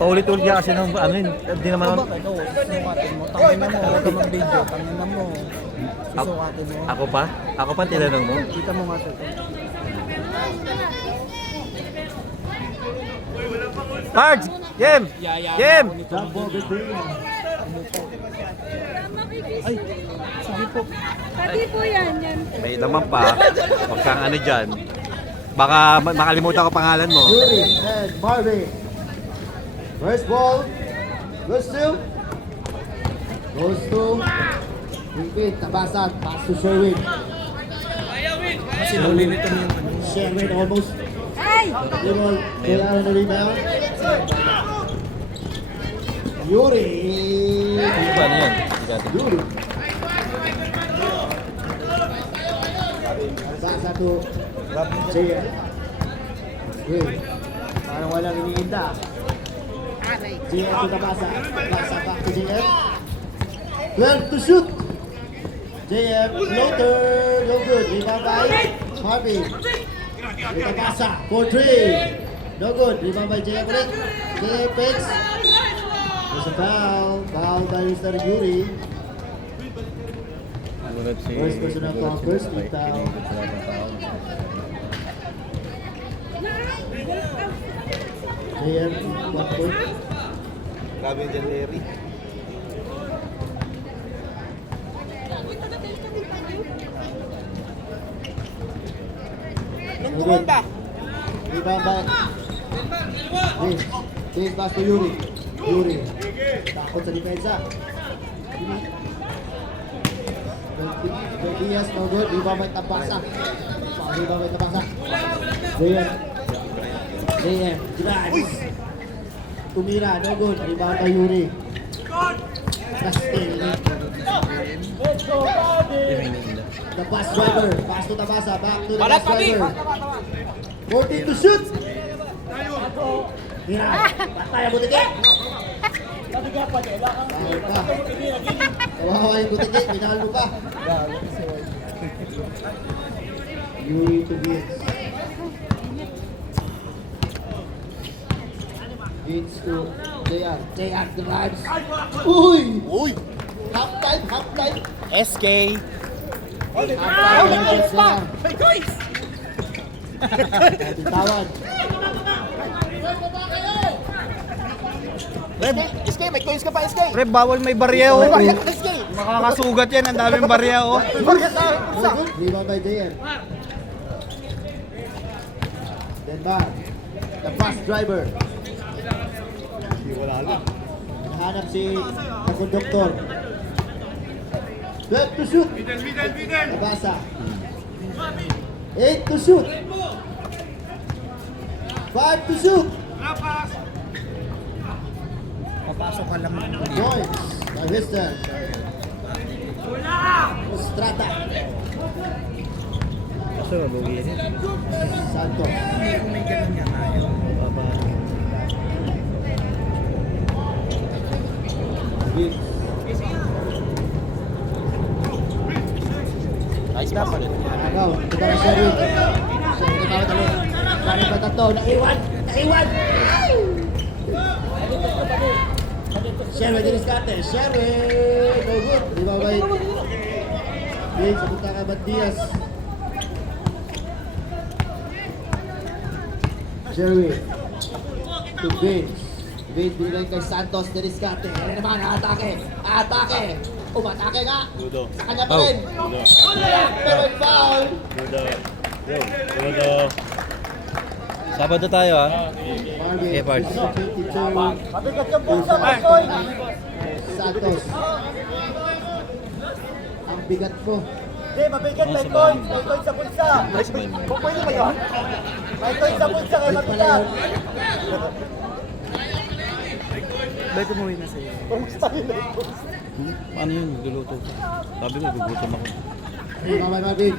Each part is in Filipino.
Paulit-ulit niya kasi nung ano yun, hindi naman Ikaw ba? Ikaw, susukatin mo. Tangin na mo. Huwag ka mag-video. Tangin na mo. Susukatin mo. ako pa? Ako pa tinanong mo? Kita mo nga sa ito. Cards! Game! Game! Ay, sige po. Pati po yan. May naman pa. Huwag kang ano dyan. Baka makalimutan ko pangalan mo. Yuri and Marvin. First ball goes to Wingpin, Tabasan, pass to Sherwin. Kasi nalilito mo yung ano. Sherwin almost Ay! able to on the rebound. Yuri. Ano ba ano yan? Yuri. Tabasan to Jaya. Wait, parang walang iniinda. JM to Tabasa. Tabasa back to JM. 12 to shoot. JM floater. No good. Rebound by Harvey. Tabasa for 3. No good. Rebound by JM ulit. JM fakes. There's a foul. Foul by Mr. Yuri. First personal foul. First team foul. JM 1 point. Grabe dyan, Larry. No good. Rebound by Base pass to Yuri. Yuri. Takot sa depensa. Diaz, no good. Rebound by Tabasa. Rebound by Tabasa. JM. Drives. Tumira, no good. Rebound by Yuri. Castel. The pass driver. Pass to Tabasa. Back to the pass driver. 14 to shoot. Mira. Patay ang butiki. Kawawa yung butiki. Pinalo pa. Yuri to Vince. Vince to JR. JR drives. Uy! Uy! Half time, half time. SK! Half time. Tawad. SK, may coins ka pa, SK. Pre, bawal may barya oh. SK. Makakasugat yan, ang daming barya oh. Rebound by JM. Then back. The bus driver. Hanap si the conductor. 12 to shoot. Nabasa. 8 to shoot. 5 to shoot. Papasok ka lang. Joyce by Western. Strata. Kaso, mabugi yan. Santos. May ganun yan. Ayaw. Vince. Nice pass. Agaw. Ito na siya rin. Siya rin tawad ulit. Kari pa tatlo. Naiwan. Naiwan. Sherwin din iskate. Sherwin. No good. Di ba ba? Vince. Punta ka ba Diaz? Sherwin. To Vince. Vince binigay kay Santos din iskate. Ano naman? Atake. Atake. Umatake nga. Sa kanya pa rin. Pero foul. Sabado tayo ah. Marvin. Okay, Pards. 22. Mabigat yung bulsa, Masoy. Santos. Ang bigat mo. Hindi, mabigat. May coins. May coins sa bulsa. Kung pwede ba yun? May coins sa bulsa kaya Balik pala mabigat. yun. Ba't umuwi na sa'yo? Kumusta nila yung coins? Ano yun? Luluto ko. Sabi ko, gugutom ako. Mamay Marvin.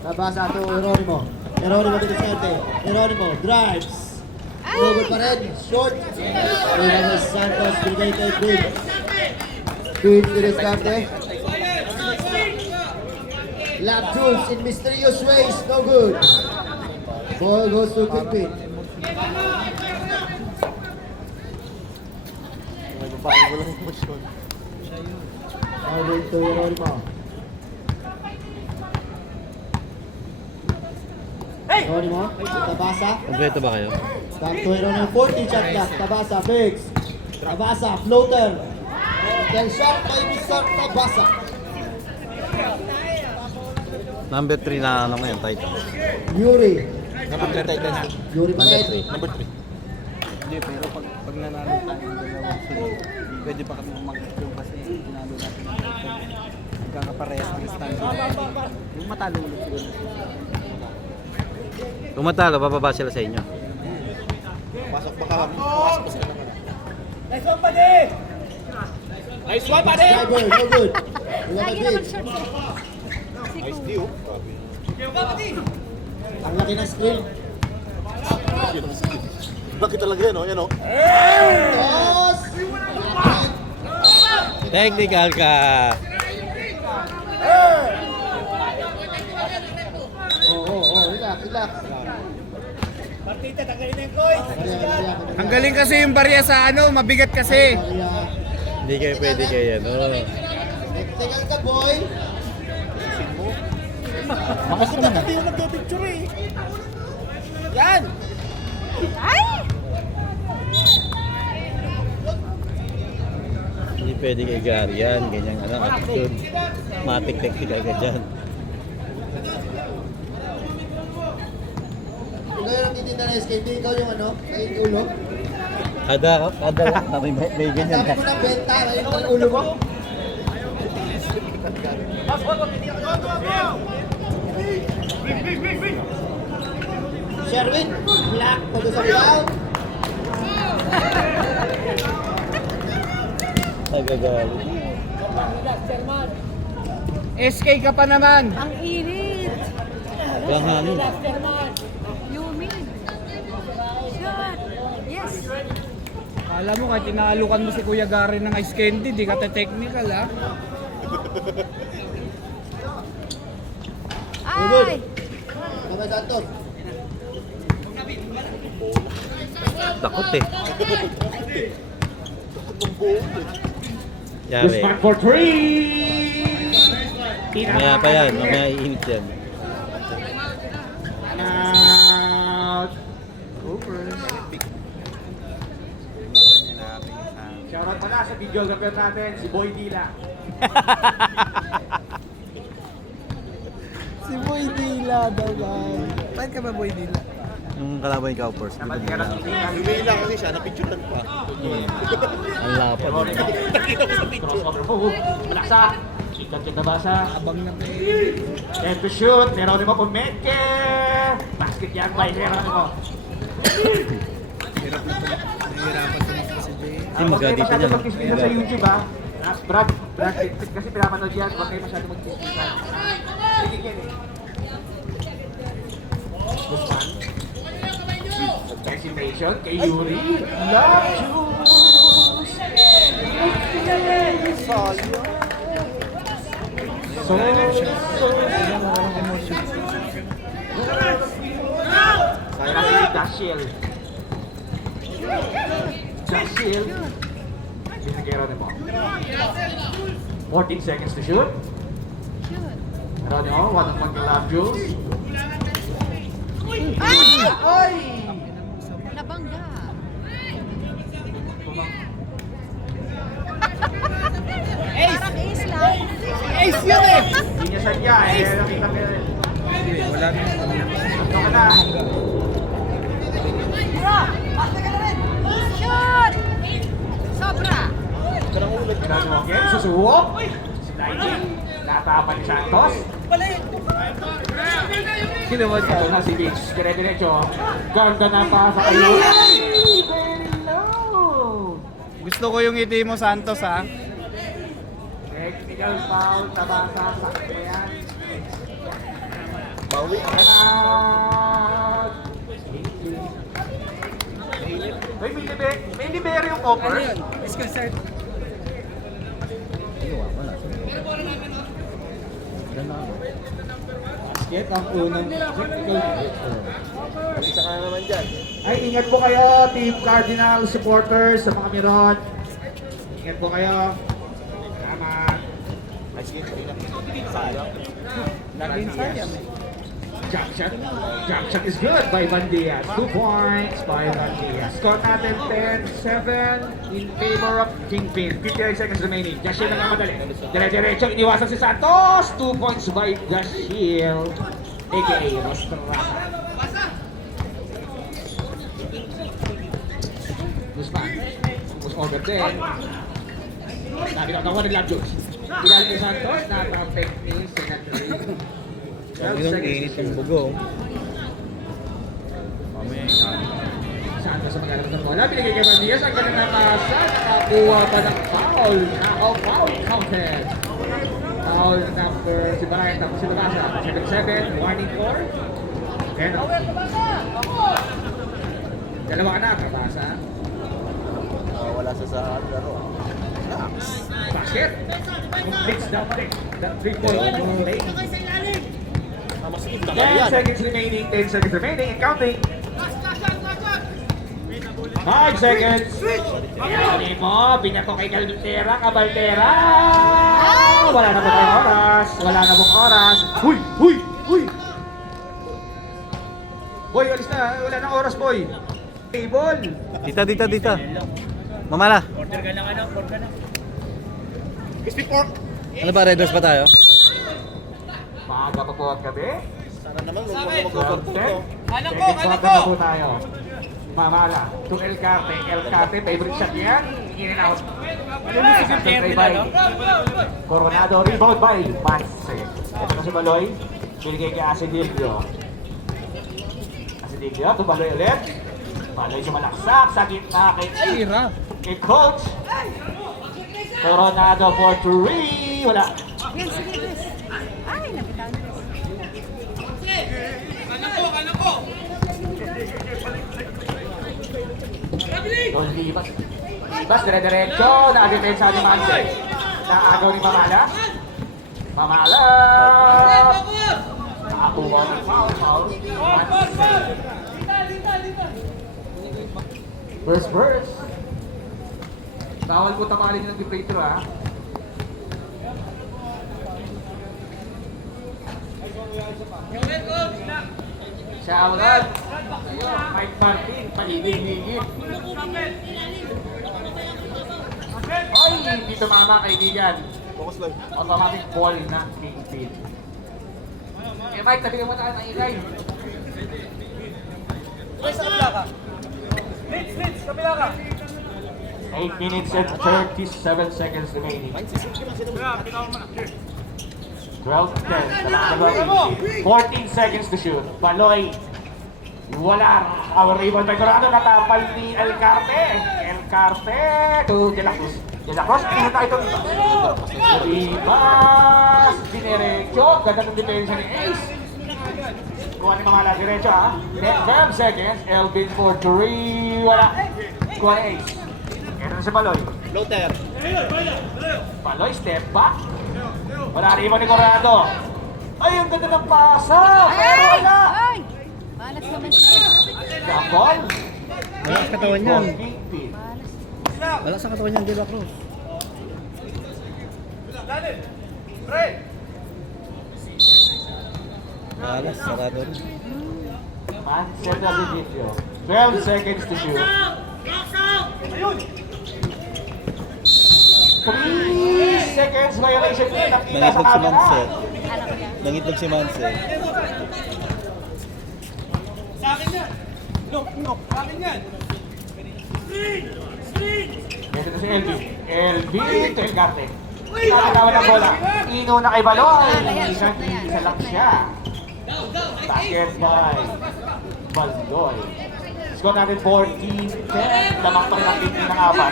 Nabasa to Eronimo. Eronimo din iskate. Eronimo drives. Good pa rin. Short. Rebound Santos. Binigay kay Vince. Vince din iskate. Lap tools in mysterious ways. No good. Ball goes to Kingpin. Alvin Torimo. Torimo, Tabasa. Kompleto ba kayo? Back to Hero ng 14 shot clock. Tabasa, Biggs. Tabasa, floater. Then shot by Mr. Tabasa. Number 3 na ano ngayon, Titans. Yuri. Number 3 Titans. Yuri pa Number rin. 3. Number 3. Hindi, pero pag nanalo tayo ng dalawang sunod, pwede pa kami umakit kasi tinalo natin ng Titans. Magkakaparehas ng standing. Yung matalo ulit siguro. Kung matalo, bababa sila sa inyo. Pasok ba kami? Pasok ba sila naman? Nice one, buddy! No good. Lagi naman short eh. Nice deal. Ang laki ng screen. Laki talaga yan, oh. Yan, oh. Toss! Technical ka! Relax. Ang galing kasi yung barya sa ano, mabigat kasi. Hindi kayo pwede kayo, no? Technical ka, boy. Makasok na pati yung nagpipicture eh. Yan! Ay! Hindi pwede kay Gary yan. Ganyan ano, attitude. Matik technical ka dyan. Ikaw yung nagtitinda ng SKT, ikaw yung ano, kain ulo. Kada lang na may ganyan Sabi ka. mo ng benta, kain mo ng ulo mo. Sherwin, black, pag sa ground. Nagagalit. SK ka pa naman. Ang init! Walang hangin. Yumi! Shot! Yes! Alam mo, kahit inaalukan mo si Kuya Gary ng ice candy, di ka technical ha. Ay! Kamay Santos. Takot eh. Yari. for 3! Mamaya pa yan. Mamaya iinit yan. Out! Over. Shoutout pala sa videographer natin, si Boy Dila. Si Boy Dila daw ba? Saan ka ba Boy Dila? Yung kalaban yung Cowpers. Dapat ka lang Hindi lang kasi siya, napicturean pa. Ang lapad. crossover move. Malaksa. Ikat yung Tabasa. Abang na play. And to shoot. Jeronimo Pumente. Basket yan by Jeronimo. Hindi magkadito masyado dyan. mag-kispisa sa YouTube ha. Brad, kasi pinapanood yan. Huwag kayo masyado mag-kispisa. Sige, Ken eh. Guzman. Decimation kay Yuri. Love juice. Sayang si Dashiel. Dashiel. Binigay mo. 14 seconds to shoot. Geronimo, one of my love juice. Ay! Nabangga. Parang ace lang. Ace yun eh! Hindi niya sadya eh. Nakita ko yun. Wala na. Ito ka na. Shot! Sobra! Geronimo again. Susuwok. Sliding. Natapa ni Santos. Kinuwad ka na si Vince. Dire-diretso. Ganda na pa sa kayo. Very low. Gusto ko yung ngiti mo Santos ha. Technical foul. Tabasa. Sakto yan. Bawi. Out. May libero yung offer. Basket ang unang Isa ka na naman dyan. Ay, ingat po kayo, Team Cardinal supporters sa mga Miron. Ingat po kayo. Salamat. Laging sayang eh. Jump shot. Jump shot is good by Van Diaz. 2 points by Van Diaz. Score natin 10-7 in favor of Kingpin. 58 seconds remaining. Gashiel na nga madali. Dire-diretso. Iniwasan si Santos. 2 points by Gashiel. A.K.A. Rostrata. Guzman. Push over din. Sabi ko, nakuha ng lab jokes. Kilala ni Santos, natapik ni Senatry. Ang init ng bugo. Santos sa maglalabas ng bola. Binigay kay Van Diaz. Ang ganang nakasa. Nakakuha pa ng foul. Foul counted. Foul number si Bryant. Tapos si Labasa. 7-7. Warning 4. Penalty. Dalawa ka na. Labasa. Wala sa laro. Basket. Completes the 3-point play. 10 seconds remaining. 10 seconds remaining. And counting. 5 seconds. Yan mo. Binato kay Calvintera. Cabaltera. Wala na po tayong oras. Wala na pong oras. Huy! Huy! Huy! Boy, alis na. Wala na oras, boy. Table. Dita. Mamala. Ano ba, Red Horse pa tayo? Maaga pa po ang gabi. Sana naman Anak ko po tayo. Mamala. To El Carte, favorite shot niya. In and out. Coronado, rebound by Manse. Ito na si Baloy. Binigay kay Asidilio. Asidilio, to Baloy ulit. Baloy sumalaksak sa gitna kay Coach. Coronado for 3. Wala. Yan, sige, Chris. Ay, nabitawan Don Vivas. Vivas, dire-diretso. Nakadepensa ni Manse. Naagaw ni Mamala. Mamala! Nakakuha ng foul. Manse. Burst. Bawal po tamalin ng free throw, ha? Siya agad. Mike Martin, paligid-ligid. Ay, hindi tumama, kaibigan. Automatic ball ng Kingpin. Mike, tabi mo tayo ng ilay. 8 minutes and 37 seconds remaining. 12-10. 14 seconds to shoot. Baloy. Wala. Our rebound by Corrado. Natapal ni El Carte. El Carte to De La Cruz. De La Cruz. Tingnan tayo ito. Ribas. Dinerecho. Ganda ng depensa ni Ace. Kuha ni Mamala diretso, ha. 10 seconds. Elvin for 3. Wala. Kuha ni Ace. Ito na si Baloy. Floater. Baloy, step back. Wala rin ni Corrado. Ay, ang ganda ng pasa. Pero wala. Ay! Malas naman siya. Gabol. Wala sa katawan niyan. Malas. Wala sa katawan niyan, De La Cruz. Alas, sarado rin. Manchester Video. 12 seconds to shoot. 3 seconds violation din. Nakita sa Nangitlog si camera. Manse. Alam ko yan. Nangitlog si Manse. Ito na si Elvin. Elvin to El Carte. Nakakatawan ng bola. Ino na kay Baloy. Isa lang siya. Basket by Baloy. Score natin 14-10. Lamang pa rin ang Kingpin ng 4.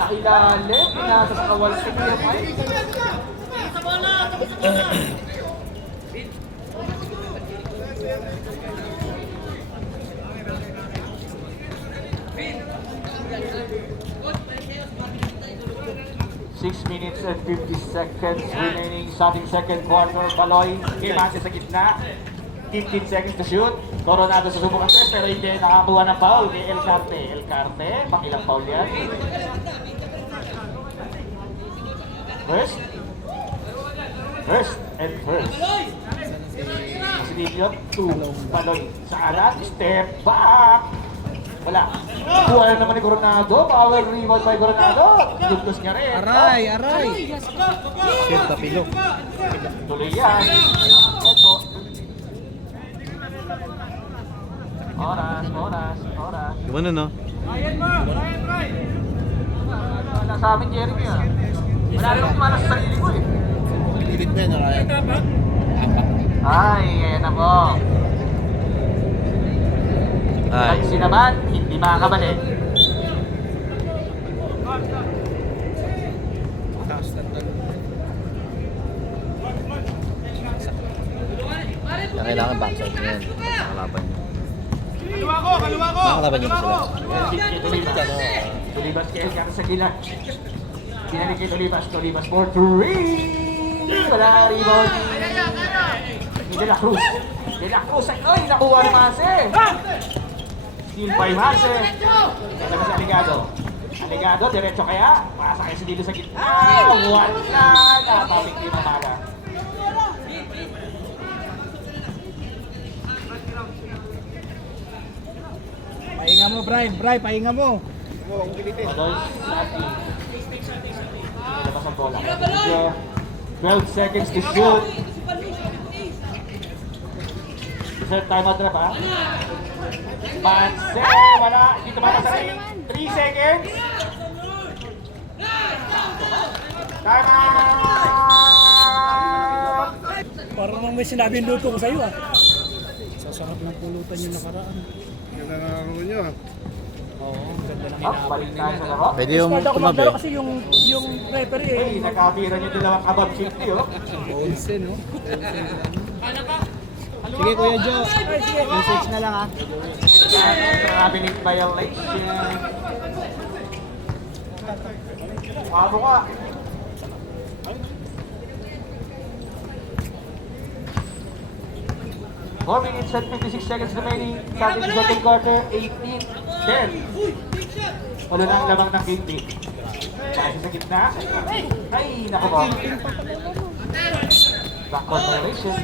Sa ilalim, pinasa sa kawal si PMI. Six minutes and 50 seconds remaining. Starting second quarter. Baloy, kay Manse sa gitna. 15 seconds to shoot. Coronado sa subok ang test pero hindi nakakuha ng foul kay El Carte. El Carte, pakilang foul yan. First and first. Sinilyo, 2, Baloy sa alat, step back. Wala. Kuha na naman ni Coronado, power rebound by Coronado. Lugtos niya rin. Aray! Shit, tapilok. Tuloy yan. Ito. Oras. Gumano, no? Wala sa amin, Jeremy ah. Wala rin akong kumala sa sarili ko eh. Pilit mo yan, Ryan. Ay, ayan na po. Ay. Ay, naman, hindi makakabalik. Taas na talo. Kaya kailangan backside niya yan. Makalaban niya. Makalaban niya ba sila? Tulibas kay El Carte sa gila. Binalik kay Tulibas for 3! Wala ka rebound. De La Cruz ay nakuha ni Mase. Steal by Mase. Talaga si Aligado, diretso kaya. Pasa kayo si Dilo sa gitna. Wala. Napapik din ang maga. Pahinga mo, Brian. Pahinga mo. Adoy, Sati. Nilabas ang bola. 12 seconds to shoot. Reserve timeout rep ha. Manse, wala. Dito ba sa ring? 3 seconds. Timeout! Parang naman may sinabing luto ko sa'yo ah. Sasarap ng pulutan yung nakaraan. Ganda na laro nyo ah. Oo, ganda ng Up, balik tayo sa laro. Pwede yung Smart ako tumabi. maglaro kasi yung referee Ay, nakapira niyo dalawang kabab safety oh. 11, no? Sige, Kuya Joe. Message na lang ah. Cabinet violation. Ano ka? Four minutes and 56 seconds remaining. Sa ating second quarter, 18-10. Wala na ang lamang ng game day. Kasi sa gitna. Ay, naku po. Backcourt violation.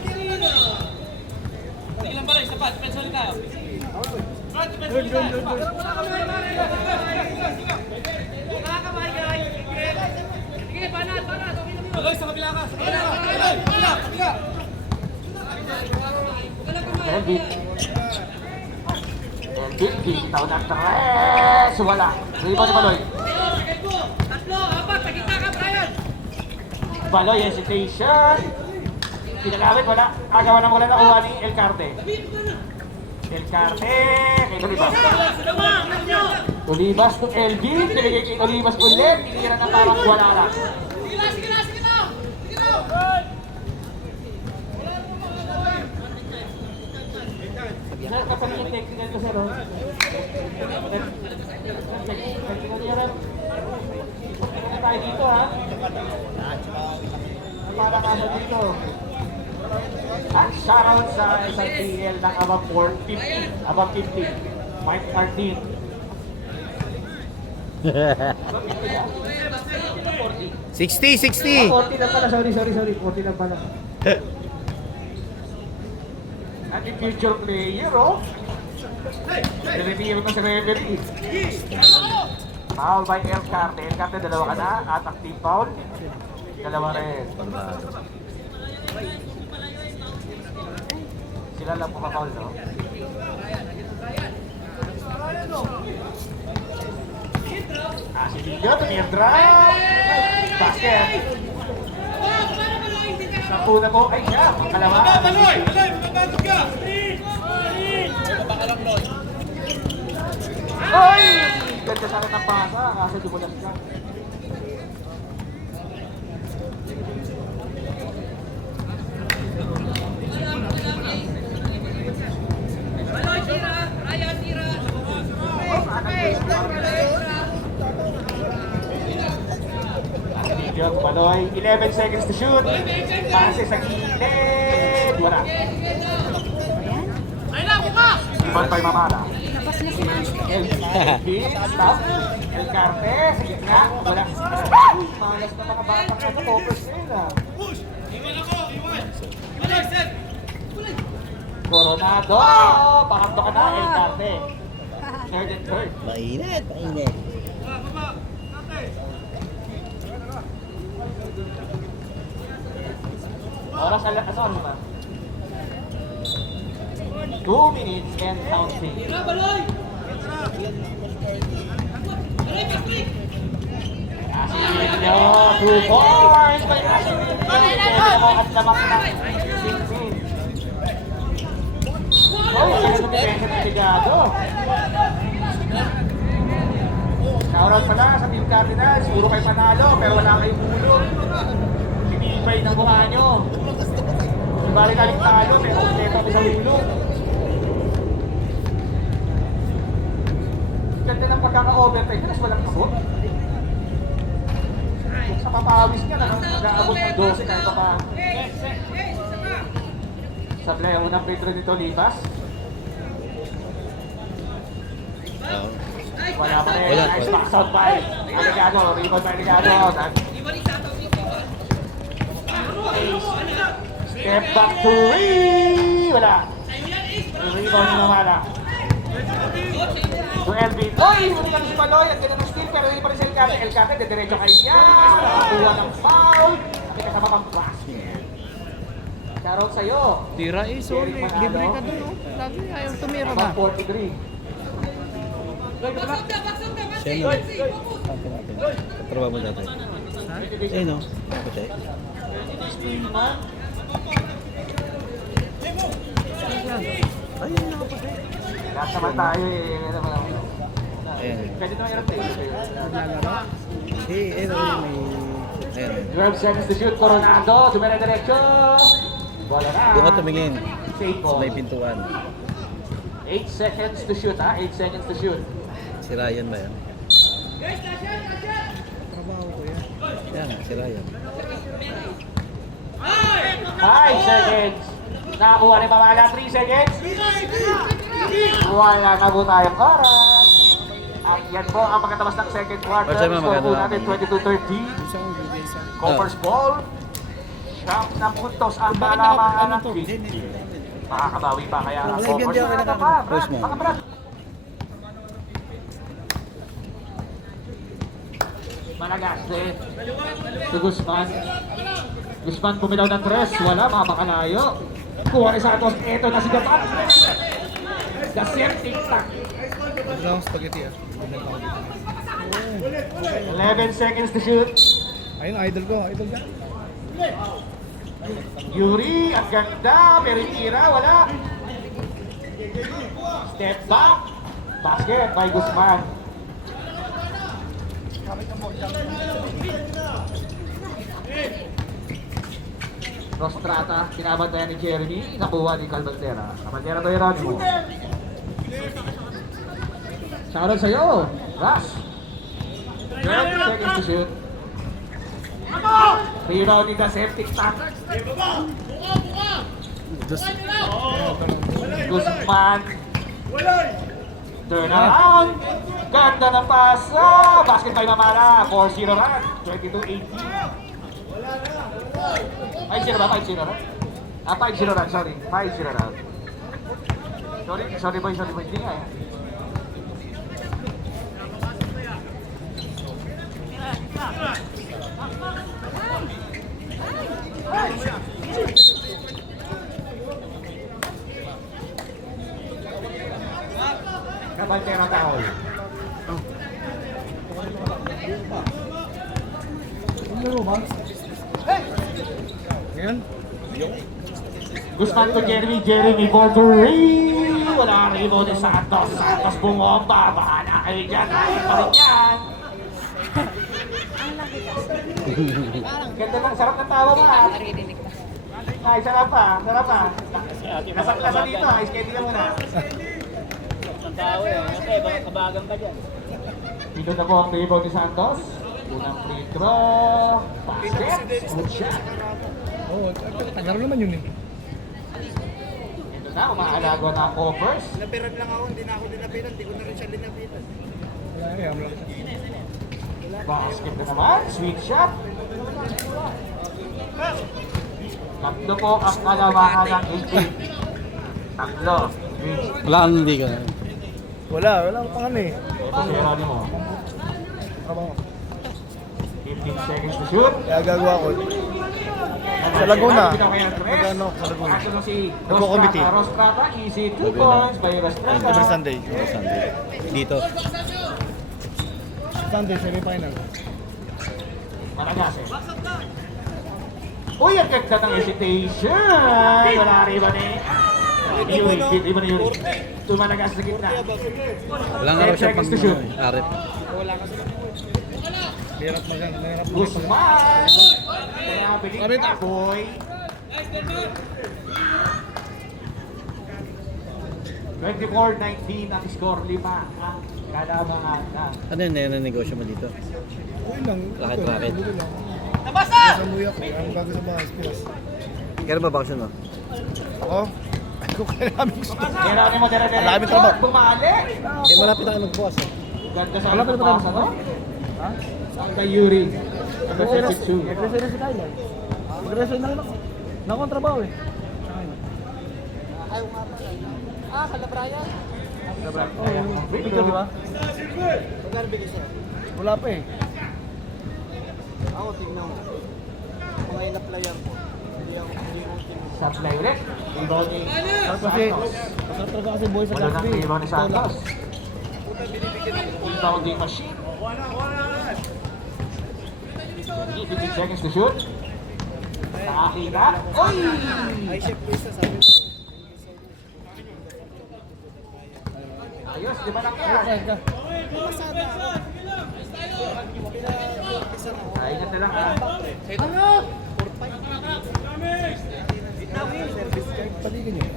Elvin. Bitaw ng tres. Wala. Rebound ni Baloy. Baloy, hesitation. Pinagamit, wala. Agawan ng wala nakuha ni El Carte. El Carte. Kay Tulibas. Tulibas to Elvin. Pinigay kay Tulibas ulit. Tinira na parang wala lang. Sir, kapag yung technical ko, sir, oh. Technical niya rin. Punta tayo dito, ha? Para kasa dito. At shoutout sa SRPL ng above 50. Above 50. Mike Martin. 60! 40 lang pala, sorry. 40 lang pala. At yung future player, oh. Nire-review na si referee. Foul by El Carte. El Carte, dalawa ka na. At active foul. Dalawa rin. Sila lang pumafoul, no? Si Liga, tumir drive. Basket. Sa una po, ay siya. Pangalawa. Ay! Ganda sana ng pasa. Kaso dumulas ka. Video, Baloy. 11 seconds to shoot. Pase sa gilid. Wala. Rebound by Mamala. Tapos na si Master. Stop. El Carte, sa gitna. Wala. Malas na mga batang ano, focus nila. Coronado! Pangatlo ka na, El Carte. Third and third. Mainit, mainit. Oras ano ba? 2 minutes and counting. Asilio, 2 points by Asilio. At lamang na 16. Oh, sino sa depensa ng Tigado? Shoutout pala sa Team Cardinals. Puro kayo panalo, pero wala kayong ulo. Sinibay ng mukha nyo. Balik kaling talo, pero kompleto kami sa ulo. Ganda ng pagkaka-overtime, kasi walang kabot. Kung sa papawis ka na, mag-aabot ng 12 kahit pa. Sablay, ang unang Pedro nito, Lipas. Wala mo na yun. Nice box out by Aligado. Rebound by Aligado. Step back to Ree! Wala. Rebound ni Mamala. To Elvin. Oy! Huli ka na si Maloy. At ganun ng steal. Pero hindi pa rin si El Cate. El Cate, dediretso kay Yan. Nakakuha ng foul. At kasama pang basket. Shoutout sa'yo. Tira eh, sorry. Derek Manalo. Libre ka dun, oh. Lagi ayaw tumira ba? 143. Sino? Katrabaho mo dati. Sino? Puti. Ayun, nakaputi. Lahat naman tayo eh. Ayan. Pwede naman yung tayo. Eh, may... Ayan. 12 seconds to shoot. Coronado. Sumera diretso. Bola na. Doon ka tumingin. Safe Sa ball. may pintuan. 8 seconds to shoot ha. 8 seconds to shoot. Si Ryan ba yan? Trabaho ko yan. Yan, si Ryan. 5 seconds. Nakakuha ni Mamala. 3 seconds. Wala na po tayong oras. At yan po ang pagkatapos ng second quarter. What's up, mga Score po maganda? natin 22-30. Coppers ball. Siyam na puntos ang nalaman ng team. Makakabawi pa kaya ang Coppers. Nakaka pa, Brad. Baka Brad. Malagaste. To Guzman. Guzman pumilaw ng 3. Wala, mapakalayo. Kuha ni Santos. Ito na si Gapat. The septic tank. 11 seconds to shoot. Ayun, idol ko. Idol ka. Yuri, ang ganda. Pereira, wala. Step back. Basket by Guzman. Rostrata, kinabantayan ni Jeremy. Nakuha ni Calvantera. Calvantera to Geronimo. Shoutout sa'yo, Rush. 12 seconds to shoot. Rebound in the septic tank. Guzman. Turn around. Ganda ng pasa. Basket by Mamala. 4-0 run. 22-18. 5-0 ba? 5-0 run? 5-0 run. Sorry. 5-0 run. Sorry boy. Hindi nga eh. Kabantera foul. Ngayon? Guzman to Jeremy for three. Wala kang rebound ni Santos. Santos bumomba. Bahala kayo dyan. Kaya pa rin yan. Ganda ng sarap ng tawa mo ha. Naririnig pa. Ay, sarap pa. Nasa dito ha. Iskedi ka muna. Pino na po ang rebound ni Santos. Unang free throw. Basket. Good shot. Oo, tagal naman yun eh. na, umaalago na ang offers. Linapiran lang ako, hindi na ako linapiran. Hindi ko na rin siya linapiran. Wala yan, wala siya. Basket na naman, sweet shot. Tatlo po ang kalamangan ng 18. Tatlo. Wala kang hindi ka na. Wala akong pangan eh. Ito si Geronimo. Trabaho. 15 seconds to shoot. Kaya gagawa ko. Sa Laguna. Magano Magano sa Laguna. si Nagko-committee. Rostrata, easy 2 points by Rostrata. Every Sunday. Sunday. Dito. Sunday, semi-final. Malagas eh. Uy, ang ganda ng hesitation! Wala rin ba ni? Iba ni Yuri. Tumalagas sa gitna. Wala nga raw siya pang Seconds to shoot. arep. Hirap mo siya. Hirap mo. Guzman! Kaya bilig na, boy. 24-19 ang score, 5 ang kalamangan na. Ano yun na negosyo mo dito? Okay lang. Racket. Nabasa! Sa Muyak. Ang bago sa mga Pilas. Kailan ba bakasyon mo? Ako? Ay ko kailangan gusto. Kaya ni mo dire-diretso. Malapit na ba? Bumali. Eh, malapit na kayo magbukas eh. Ganda sa Malapit na ba? pagpasa, no? Ang kay Yuri. Ang kay 72. Nag-resign na si Kylan. Nag-resign na rin ako. Nakontrabaho eh. Kalabrayan. Oo, yung picture di ba? Magkano bilis siya? Wala pa eh. Ako, tignan mo. Mga ina-player ko. Hindi ako team. Supply ulit. Rebound ni Masarap kasi, masarap talaga kasi buhay sa Wala nang Gatsby. rebound ni Santos. Puta, binibigyan ng Rebounding machine. 15 seconds to shoot. Nakakita. Oy! Ay, chef, please, sabi mo. Ayos, di ba lang yan? Ayos na lang ha. Paligid niyo.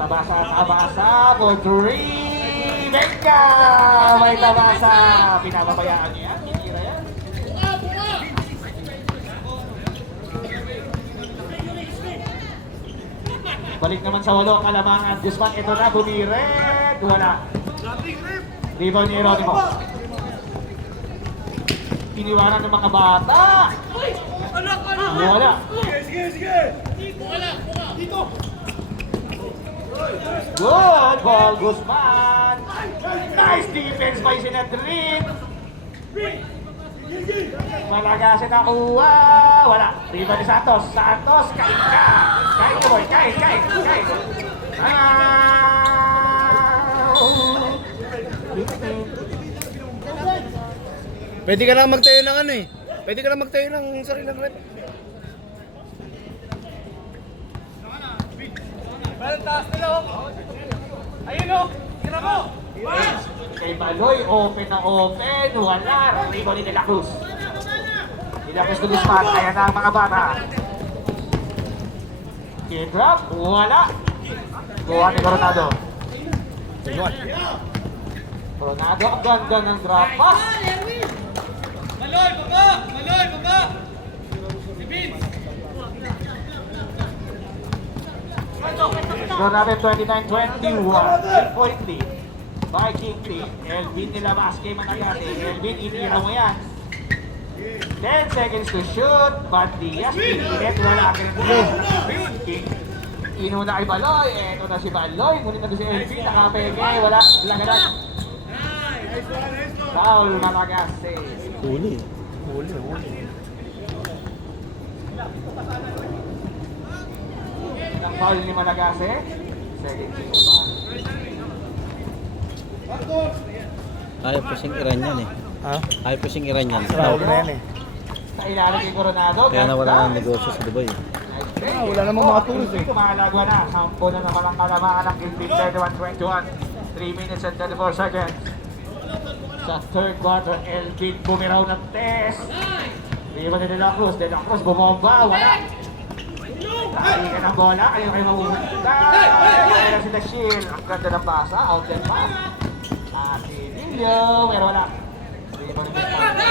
Tabasa for 3. Venga! May tabasa. Pinababayaan niya. Titira yan. Balik naman sa 8 ang kalamangan. Guzman, ito na, bumiret. Wala. Rebound ni Geronimo. Iniwanan ng mga bata. Wala. Good ball, Guzman. Nice defense by Sinadrin. Malagasin na kuha. Wala. Rebound ni Santos. Santos, kain ka. Kain ka, boy. Kain. Pwede ka lang magtayo ng ano eh. Pwede ka lang magtayo ng sariling rep. Kay Baloy, open na open. Wala. Rebound ni De La Cruz. De La Cruz to Guzman. Ayan na ang mga bata. Kid-drop. Wala. Kuha ni Coronado. Coronado, ang ganda ng drop pass. Maloy, baba! Si Vince! Score natin 29-21. 8-point lead. By King Team. Elvin nilabas kay Managate. Elvin, itira mo yan. 10 seconds to shoot. Bandias, pinilit. Wala ka rin. Inuna kay Baloy. Eto na si Baloy. Ngunit na si Elvin. Nakapeke. Wala. Langanan. Foul Managate. Huli. Ang foul ni Malagase. Second team pa. Ayaw po siyang Iran yan eh. Ha? Ayaw po siyang Iran yan. Sarado na yan eh. Sa ilalim kay Coronado. Kaya nawala ng negosyo sa Dubai. Wala namang mga tourist eh. Kumalagwa na. Sampo na naman ang kalamangan ng Gilbert 31-21. 3 minutes and 24 seconds. Sa third quarter, Elvin bumiraw ng test. Iba ni De La Cruz. De La Cruz bumomba. Wala. Kalikan ng bola. Ayaw kayo mahuhunta. Kaya si Dashil. Ang ganda ng pasa. Outlet pass. Si Dilio. Pero wala. Iba ni De La Cruz.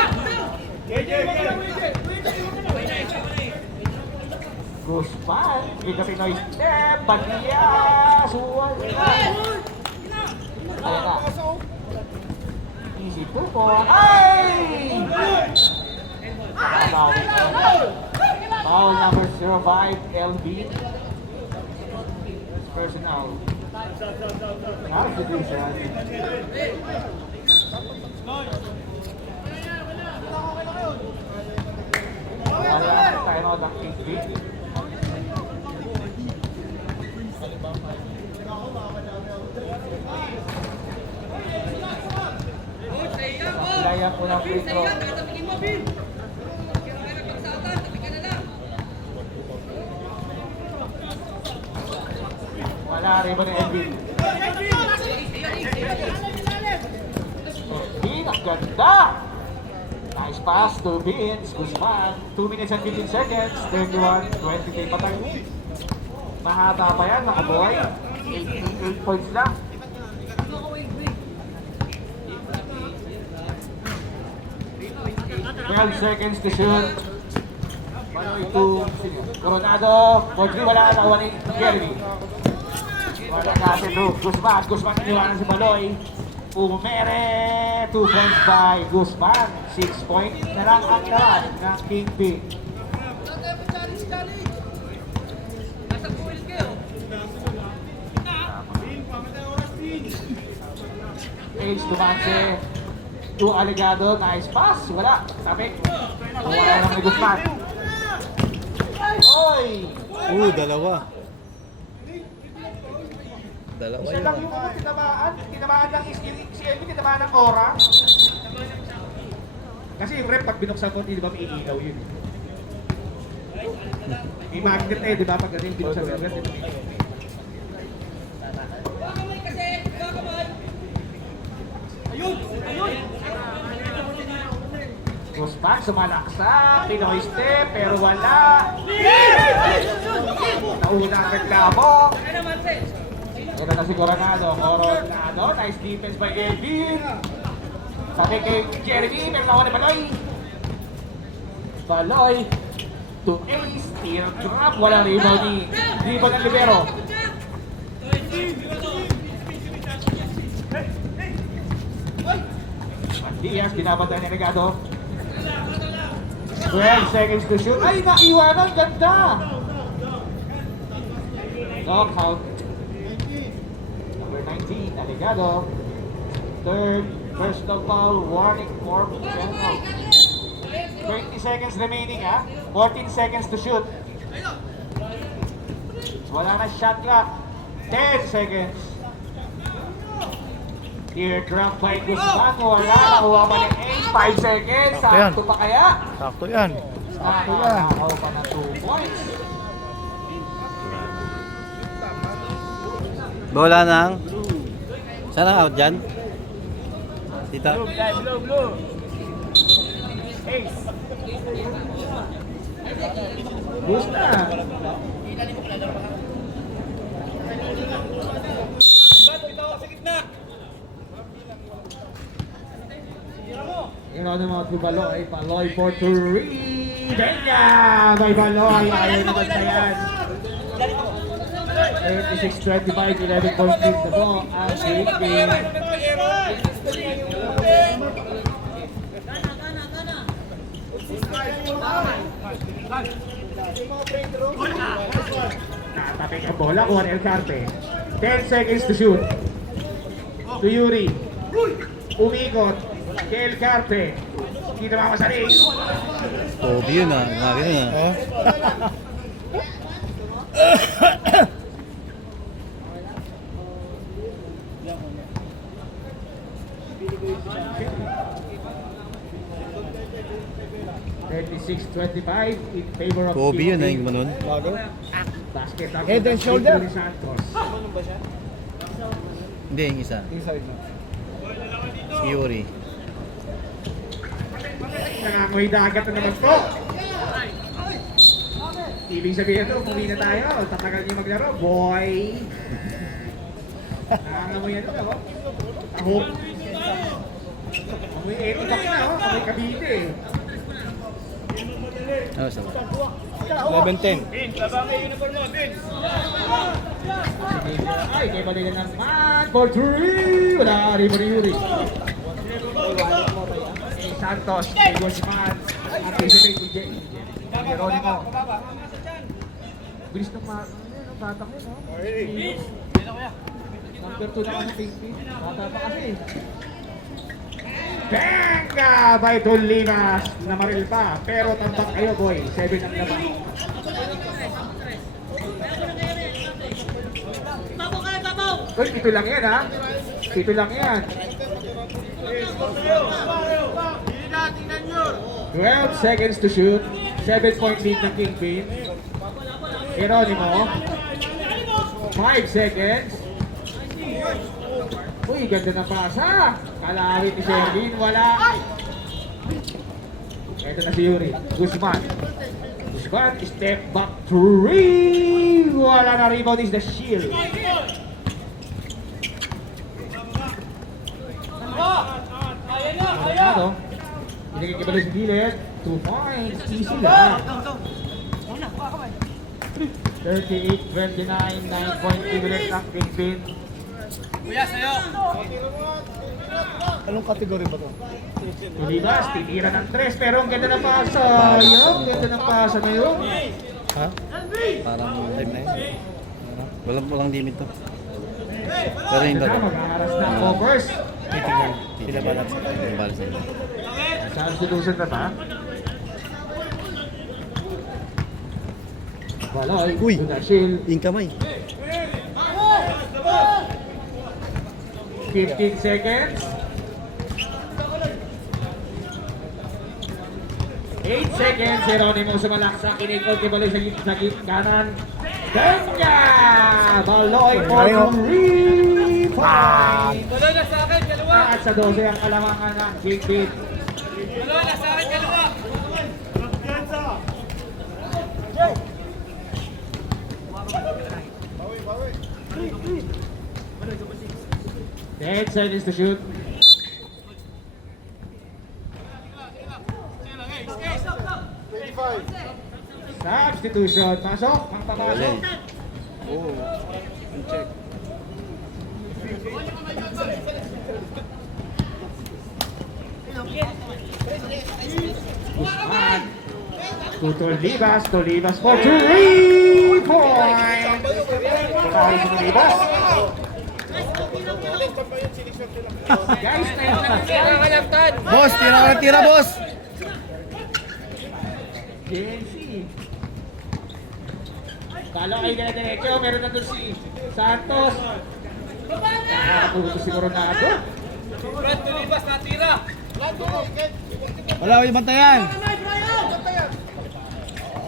Guzman with the Pinoy step. Bandias. Wala. Ayan na. Easy 2 point. Ay! Foul number 05, LB. Personal. Out of the division. Wala tayo ng 8-8. Kaya po ng free throw. Tatabigin mo, Bin! Kaya kayo nagpagsautan, tabi ka na lang. Wala rin ba na Edwin? Edwin, ang ganda! Nice pass to Vince Guzman. 2 minutes and 15 seconds. 31-23 pa tayo. Mahaba pa yan, mga boy. 8 points lang. 12 seconds to shoot. Manoy to Coronado. Modri wala na nakuha ni Jeremy. Wala kasi to Guzman. Guzman iniwanan si Baloy. Umere. 2 points by Guzman. 6 points na lang ang lahat ng Kingpin. Nasa buwil kayo. Page Dumance. To Aligado. Nice pass. Wala. Tabi. Wala lang ni Guzman. Oy! Dalawa. Dalawa Isa yun. lang yung tinamaan. Tinamaan lang si Elvin, tinamaan ng Ora. Kasi yung rep, pag binuksan mo, di ba may ilaw yun? May magnet eh, di ba? Pag ganun, binuksan mo yun. Kakamay kasi! Kakamay! Ayun! Ayun! Guzman, sumalaksa. Pinoy step, pero wala. Nauna ang reklamo. Kaya naman, Sen! Ito na si Coronado. Coronado, nice defense by Elvin. Sabi kay Jeremy, may kawan na Baloy. Baloy to ace, tear drop, walang rebound ni rebound ng libero. Diaz, binabantay ni Regado. 12 seconds to shoot. Ay, naiwanan, ganda! Knockout. Number 19, Aligado. Third, personal foul, warning for penalty. 20 seconds remaining, ha? 14 seconds to shoot. Wala na shot clock. 10 seconds. Teardrop by Guzman. Wala. Nakuha pa ni 8. 5 seconds. Sakto pa kaya? Sakto yan. Sakto yan. Nakaw pa na 2 points. Bola ng... Saan ang out dyan? Tita? Gusta. Yung ano mga Baloy, Baloy for 3. Benya! May Baloy, ayaw naman na yan. 36-25, 11 points lead na po ang Kingpin. Natapik ang bola, kuha ni El Carte. 10 seconds to shoot. To Yuri. Umikot. Kay El Carte. Hindi na mamasaling. Pogi yun ah. Nari yun ah. In favor of Pogi yun ah. Kingpin. Yung manon. Basket up. Head and shoulder. Victory Santos. Hindi, yung isa. Si Yuri. Nangangoy dagat na naman po. Ibig sabihin ito, umuwi na tayo. Tatagal niyo maglaro, boy. Nangangamoy ano ba? Ako. Amoy eto kami na, amoy Cavite. Oh, so. 11-10. Ay, kay Balila naman for 3. Wala rin mo rin Yuri. Santos, kay Guzman. Anticipate ni Jay. Geronimo. Bilis ng batang yun, no? Number 2 na ako sa Pinky. Bata pa kasi. Benga by Dolinas. Namaril pa. Pero tambak kayo, boy. 7 ang laban. Uy, ito lang yan, ha? Ito lang yan. 12 seconds to shoot. 7-point lead ng Kingpin. Geronimo. 5 seconds. Uy, ganda ng pasa. Kalawit ni Sherlyn. Wala. Ito na si Yuri. Guzman. Guzman, step back 3. Wala na rebound is the shield. Ano? Binigay kay Balay sa gilid. 2 points. Easy lang. 38-29. 9-point equivalent ng Kingpin. Kuya, sa'yo. Anong category ba to? Tulibas, tinira ng 3. Pero ang ganda ng pasa. Yung ganda ng pasa ngayon. Ha? Parang time na yun. Walang limit to. Pero yung Ganda, dalawa. mag-aaras na ang covers. Titignan. Sila ba natin? Yung bala sa'yo. Substitution na ba? Baloy. Uy! Shield. Yung kamay. 15 seconds. 8 seconds. Geronimo sumalaksa. Kinikot kay Baloy sa kanan. Benga! Baloy for 3 points. Dalawa na sa akin, dalawa. At sa 12 ang kalamangan ng Kingpin. Dalawa na sa akin, dalawa. 10 seconds to shoot. Substitution. Pasok. Ang papasok. Oo. Check. Guzman. To Tolivas. Tolivas for 3 points. Pagkakali si Tolivas. Guys, na yung Kalagtan. Boss, tira ka ng tira, boss! JNC. Kala kayo na diretso, meron na doon si Santos. Nakakaputo si Coronado. Brad, tulibas, natira. Wala ko yung bantayan!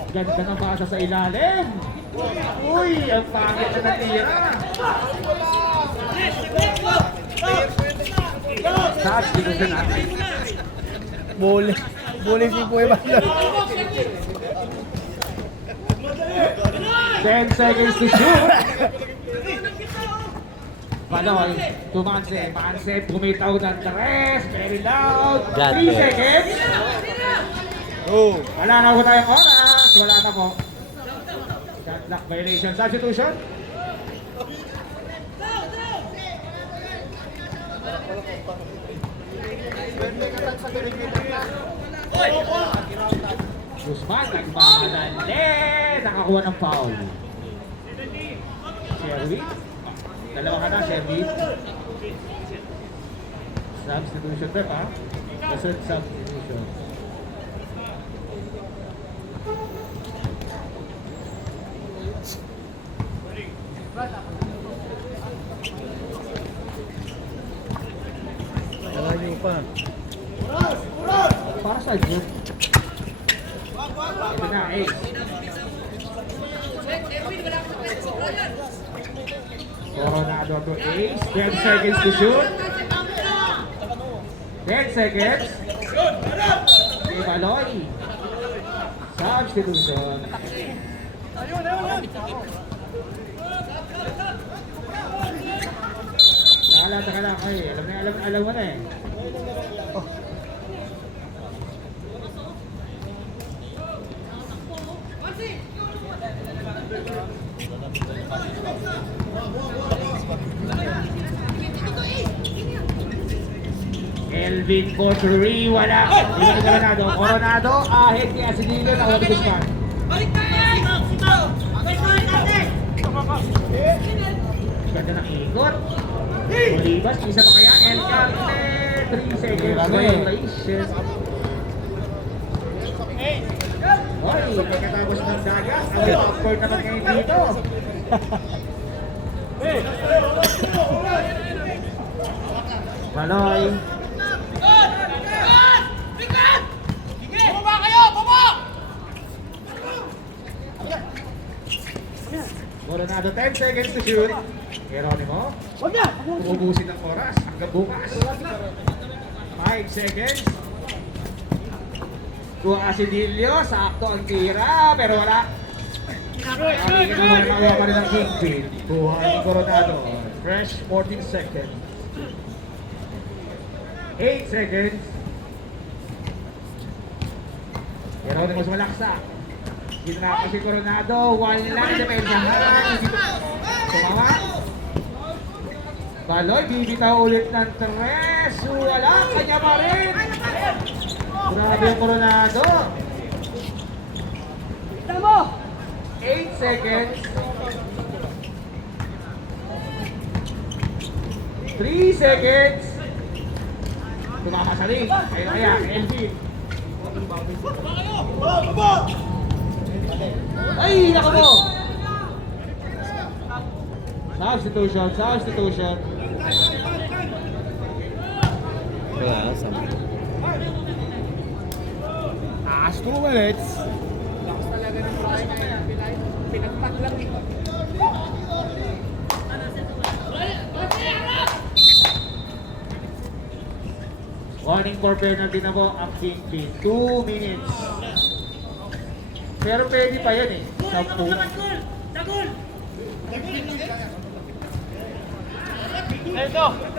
Ganda ng basa sa ilalim. Uy, ang pangit na natira. Substitution na. Bole. Bole si Puy Banda. 10 seconds to shoot. Panoy, tumanse, manse, bumitaw ng 3, carry down, 3 seconds. Oh. Wala na po tayong oras, wala na po. Shot clock violation, substitution. Guzman, nagmamadali, nakakuha ng foul. Sherwin, dalawa ka na, Sherwin. Substitution trip, ha? Third substitution. Malayo pa. Para sa group. Ito na, Ace. Coronado to Ace. 10 seconds to shoot. 10 seconds. Kay Baloy. Substitution. Naalata ka lang kayo. Alam mo na eh. Elvin for 3, wala. Hindi na Coronado. Coronado, ahead kay Asinilio na Juan Guzman. Balik tayo! Balik tayo! Ganda ng ikot. Olivas, isa pa kaya? El Carmen, 3 seconds violation. Oy, pagkatapos ng dagas, ang top-court naman ngayon dito. Baloy. Bumaba kayo! Bumaba! Coronado, 10 seconds to shoot. Geronimo. Wag na! Uubusin ng oras hanggang bukas. 5 seconds. Kuha Asidilio, sakto ang tira, pero wala. Nakuha pa rin ang kingpin. Kuha ni Coronado. Fresh 14 seconds. 8 seconds. Geronimo sumalaksa. Ginrapa si Coronado. 1 lang, depensahan. Tumawa. Baloy, bibitaw ulit ng 3. Wala, kanya pa rin. Grabe yung Coronado. 8 seconds. 3 seconds. Tumama sa ring. Ayun kaya, LB. Ay, nako mo. Substitution, substitution. Wala, sabi. Taas 2 minutes. Warning for penalty na po ang Kingpin. 2 minutes. Pero pwede pa yan eh. 10.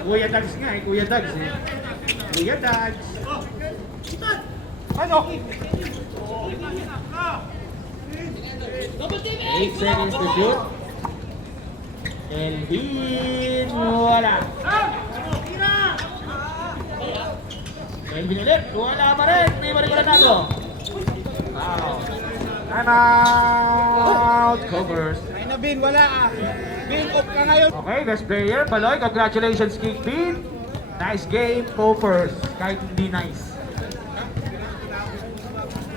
Kuya Dags nga eh. Kuya Dags eh. Kuya Dags. Ano? 8 seconds to shoot. Elvin. Wala. Elvin ulit. Wala pa rin. May Coronado. Wow. Time out. Covers. Ay na, Bin, wala ah. Bin, off ka ngayon. Okay, best player. Baloy. Congratulations, Kingpin. Nice game. Covers. Kahit hindi nice.